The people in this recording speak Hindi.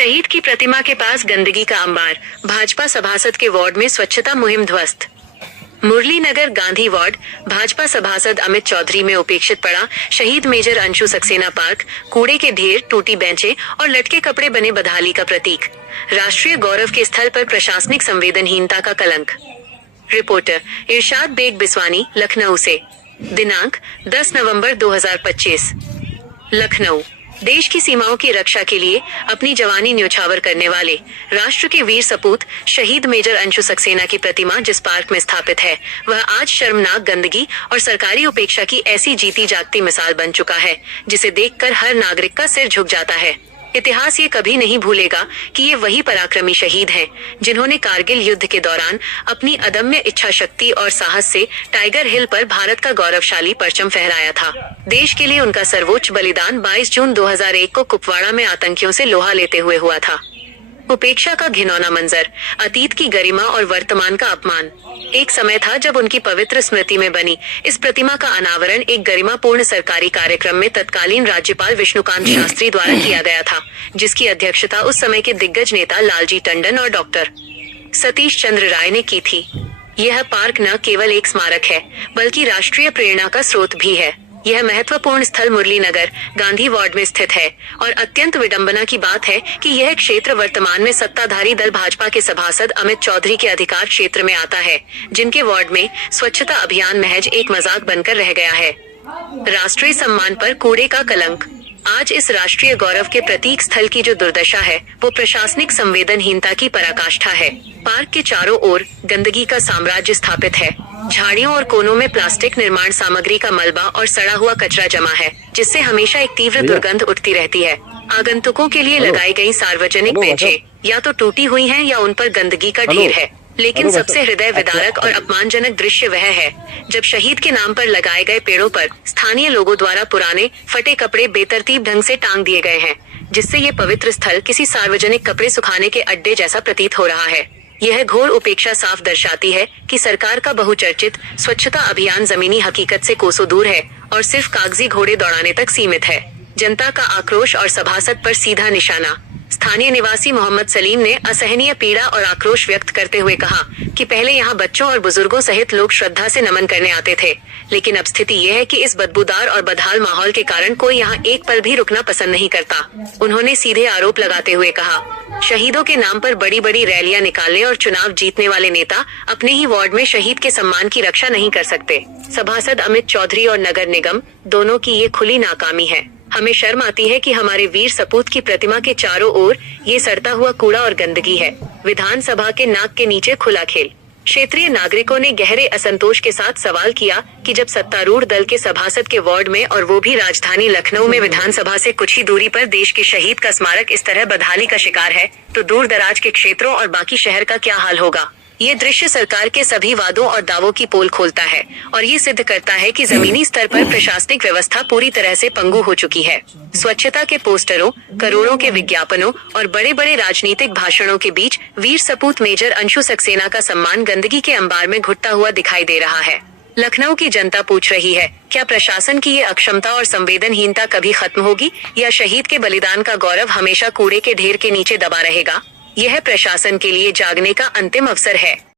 शहीद की प्रतिमा के पास गंदगी का अंबार, भाजपा सभासद के वार्ड में स्वच्छता मुहिम ध्वस्त। मुरली नगर गांधी वार्ड भाजपा सभासद अमित चौधरी में उपेक्षित पड़ा शहीद मेजर अंशु सक्सेना पार्क, कूड़े के ढेर, टूटी बेंचें और लटके कपड़े बने बदहाली का प्रतीक। राष्ट्रीय गौरव के स्थल पर प्रशासनिक संवेदनहीनता का कलंक। रिपोर्टर इरशाद बेग बिस्वानी, लखनऊ से। दिनांक 10 नवंबर 2025। लखनऊ। देश की सीमाओं की रक्षा के लिए अपनी जवानी न्योछावर करने वाले राष्ट्र के वीर सपूत शहीद मेजर अंशु सक्सेना की प्रतिमा जिस पार्क में स्थापित है, वह आज शर्मनाक गंदगी और सरकारी उपेक्षा की ऐसी जीती जागती मिसाल बन चुका है जिसे देखकर हर नागरिक का सिर झुक जाता है। इतिहास ये कभी नहीं भूलेगा कि ये वही पराक्रमी शहीद हैं जिन्होंने कारगिल युद्ध के दौरान अपनी अदम्य इच्छा शक्ति और साहस से टाइगर हिल पर भारत का गौरवशाली परचम फहराया था। देश के लिए उनका सर्वोच्च बलिदान 22 जून 2001 को कुपवाड़ा में आतंकियों से लोहा लेते हुए हुआ था। उपेक्षा का घिनौना मंजर, अतीत की गरिमा और वर्तमान का अपमान। एक समय था जब उनकी पवित्र स्मृति में बनी इस प्रतिमा का अनावरण एक गरिमापूर्ण सरकारी कार्यक्रम में तत्कालीन राज्यपाल विष्णुकांत शास्त्री द्वारा किया गया था, जिसकी अध्यक्षता उस समय के दिग्गज नेता लालजी टंडन और डॉक्टर सतीश चंद्र राय ने की थी। यह पार्क न केवल एक स्मारक है बल्कि राष्ट्रीय प्रेरणा का स्रोत भी है। यह महत्वपूर्ण स्थल मुरली नगर गांधी वार्ड में स्थित है और अत्यंत विडंबना की बात है कि यह क्षेत्र वर्तमान में सत्ताधारी दल भाजपा के सभासद अमित चौधरी के अधिकार क्षेत्र में आता है, जिनके वार्ड में स्वच्छता अभियान महज एक मजाक बनकर रह गया है। राष्ट्रीय सम्मान पर कूड़े का कलंक। आज इस राष्ट्रीय गौरव के प्रतीक स्थल की जो दुर्दशा है वो प्रशासनिक संवेदनहीनता की पराकाष्ठा है। पार्क के चारों ओर गंदगी का साम्राज्य स्थापित है। झाड़ियों और कोनों में प्लास्टिक निर्माण सामग्री का मलबा और सड़ा हुआ कचरा जमा है, जिससे हमेशा एक तीव्र दुर्गंध उठती रहती है। आगंतुकों के लिए लगाई गई सार्वजनिक बेंचें या तो टूटी हुई हैं या उन पर गंदगी का ढेर है। लेकिन सबसे हृदय विदारक और अपमानजनक दृश्य वह है जब शहीद के नाम पर लगाए गए पेड़ों पर स्थानीय लोगों द्वारा पुराने फटे कपड़े बेतरतीब ढंग से टांग दिए गए हैं, जिससे ये पवित्र स्थल किसी सार्वजनिक कपड़े सुखाने के अड्डे जैसा प्रतीत हो रहा है। यह घोर उपेक्षा साफ दर्शाती है कि सरकार का बहुचर्चित स्वच्छता अभियान जमीनी हकीकत से कोसों दूर है और सिर्फ कागजी घोड़े दौड़ाने तक सीमित है। जनता का आक्रोश और सभासद पर सीधा निशाना। स्थानीय निवासी मोहम्मद सलीम ने असहनीय पीड़ा और आक्रोश व्यक्त करते हुए कहा कि पहले यहाँ बच्चों और बुजुर्गों सहित लोग श्रद्धा से नमन करने आते थे, लेकिन अब स्थिति ये है कि इस बदबूदार और बदहाल माहौल के कारण कोई यहाँ एक पल भी रुकना पसंद नहीं करता। उन्होंने सीधे आरोप लगाते हुए कहा, शहीदों के नाम पर बड़ी बड़ी रैलियां निकालने और चुनाव जीतने वाले नेता अपने ही वार्ड में शहीद के सम्मान की रक्षा नहीं कर सकते। सभासद अमित चौधरी और नगर निगम दोनों की ये खुली नाकामी है। हमें शर्म आती है कि हमारे वीर सपूत की प्रतिमा के चारों ओर ये सड़ता हुआ कूड़ा और गंदगी है। विधानसभा के नाक के नीचे खुला खेल। क्षेत्रीय नागरिकों ने गहरे असंतोष के साथ सवाल किया कि जब सत्तारूढ़ दल के सभासद के वार्ड में और वो भी राजधानी लखनऊ में विधानसभा से कुछ ही दूरी पर देश के शहीद का स्मारक इस तरह बदहाली का शिकार है, तो दूर दराज के क्षेत्रों और बाकी शहर का क्या हाल होगा। ये दृश्य सरकार के सभी वादों और दावों की पोल खोलता है और ये सिद्ध करता है कि जमीनी स्तर पर प्रशासनिक व्यवस्था पूरी तरह से पंगु हो चुकी है। स्वच्छता के पोस्टरों, करोड़ों के विज्ञापनों और बड़े बड़े राजनीतिक भाषणों के बीच वीर सपूत मेजर अंशु सक्सेना का सम्मान गंदगी के अंबार में घुटता हुआ दिखाई दे रहा है। लखनऊ की जनता पूछ रही है, क्या प्रशासन की ये अक्षमता और संवेदनहीनता कभी खत्म होगी या शहीद के बलिदान का गौरव हमेशा कूड़े के ढेर के नीचे दबा रहेगा। यह प्रशासन के लिए जागने का अंतिम अवसर है।